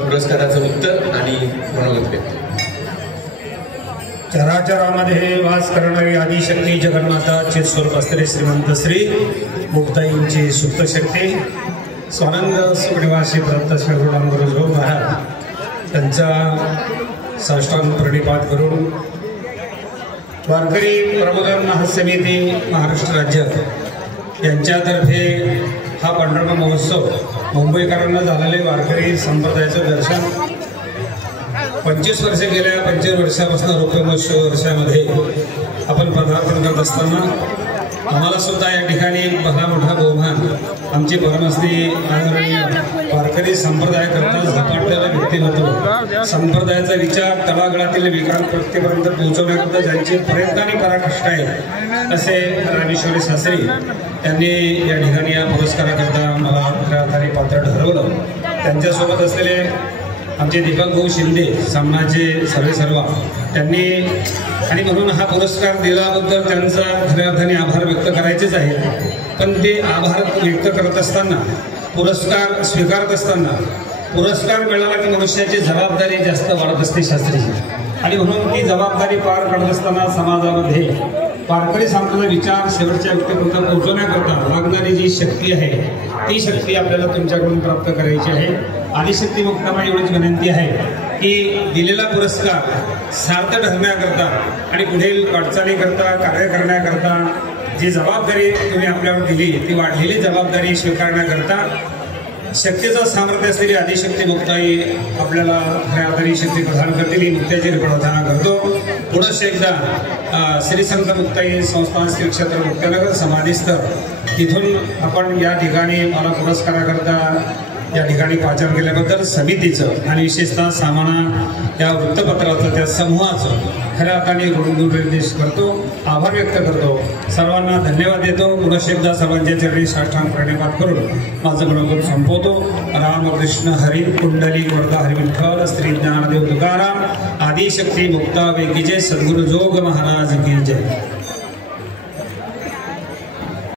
पुरस्काराचं उत्तर आणि मनोगत व्यक्त. चराचरामध्ये वास करणारी आदिशक्ती जगन्माता चित्स्वरूप असलेले श्रीमंत श्री मुक्ताईंची सुप्त शक्ती स्वानंद सुखनिवासी दत्त श्रीगुरुराम गुरुजो महाराज त्यांचा साष्टांग प्रणिपात करून वारकरी प्रबोधन महासमिती महाराष्ट्र राज्य यांच्यातर्फे हा पांडुरंग महोत्सव मुंबईकरांना झालेले वारकरी संप्रदायाचं दर्शन 25 वर्षे गेल्या 25 वर्षापासून रोखमोश वर्षामध्ये आपण पदार्पण करत असताना आम्हाला सुद्धा या ठिकाणी भला मोठा बहुमान आमचे परमश्री आदरणीय वारकरी संप्रदायाकरता झपाटलेला व्यक्तिमत्व संप्रदायाचा विचार तळागाळातील विकास प्रत्येपर्यंत पोहोचवण्याकरता ज्यांचे प्रयत्न आणि पराकष्ट आहे असे रामेश्वरी शास्त्री त्यांनी या ठिकाणी या पुरस्काराकरता मला खऱ्या अर्थाने पात्र ठरवलं. त्यांच्यासोबत असलेले आमचे दीपक भाऊ शिंदे सामनाचे सर्व त्यांनी आणि म्हणून हा पुरस्कार दिल्याबद्दल त्यांचा खऱ्या अर्थाने आभार व्यक्त करायचेच आहे. पण ते आभार व्यक्त करत असताना पुरस्कार स्वीकारत असताना पुरस्कार मिळाला की मनुष्याची जबाबदारी जास्त वाढत असते शास्त्रीची आणि म्हणून ती जबाबदारी पार पाडत असताना समाजामध्ये वारकरी संप्रदाय विचार शेवटच्या व्यक्तीपर्यंत पोहोचवण्याकरता लागणारी जी शक्ती आहे ती शक्ती आपल्याला तुमच्याकडून प्राप्त करायची आहे. आदिशक्ती मुक्ताबाई एवढीच विनंती आहे की दिलेला पुरस्कार सार्थ ठरण्याकरता आणि पुढील वाटचालीकरता कार्य करण्याकरता जी जबाबदारी तुम्ही आपल्यावर दिली ती वाढलेली जबाबदारी स्वीकारण्याकरता शक्तीचं सामर्थ्य असलेली आदिशक्ती मुक्ताई आपल्याला खऱ्या अर्थाने शक्ती प्रदान करतील ही मुक्त्याची प्रार्थना करतो. पुढंच एकदा श्री संत मुक्ताई संस्थान श्री क्षेत्र मुक्तानगर समाधीस्थ तिथून आपण या ठिकाणी मला पुरस्काराकरता या ठिकाणी पाचार केल्याबद्दल समितीचं आणि विशेषतः सामाना या वृत्तपत्राचं त्या समूहाचं खऱ्या अर्थाने निर्देश करतो, आभार व्यक्त करतो, सर्वांना धन्यवाद देतो. पुनश्च एकदा सर्वांच्या चरणी साष्टांग प्रणिपात करून माझं मनोगत संपवतो. रामकृष्ण हरी कुंडली वरदा हरी विठ्ठल श्री ज्ञानदेव तुकाराम आदिशक्ती मुक्ताबाई की जय. सद्गुरु जोग महाराज की जय.